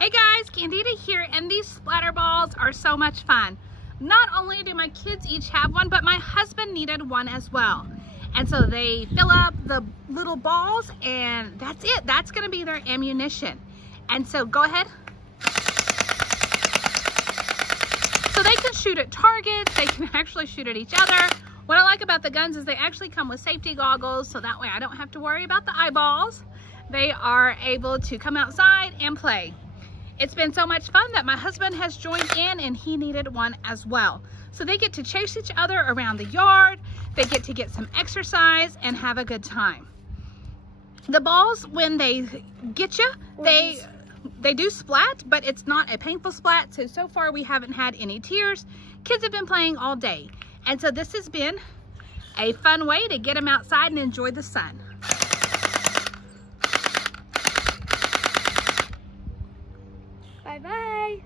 Hey guys, Candida here, and these splatter balls are so much fun. Not only do my kids each have one, but my husband needed one as well. And so they fill up the little balls and that's it. That's gonna be their ammunition. And so go ahead. So they can shoot at targets, they can actually shoot at each other. What I like about the guns is they actually come with safety goggles, so that way I don't have to worry about the eyeballs. They are able to come outside and play. It's been so much fun that my husband has joined in and he needed one as well. So they get to chase each other around the yard, they get some exercise and have a good time. The balls, when they get you, they do splat, but it's not a painful splat. So far we haven't had any tears. Kids have been playing all day. And so this has been a fun way to get them outside and enjoy the sun. Bye-bye.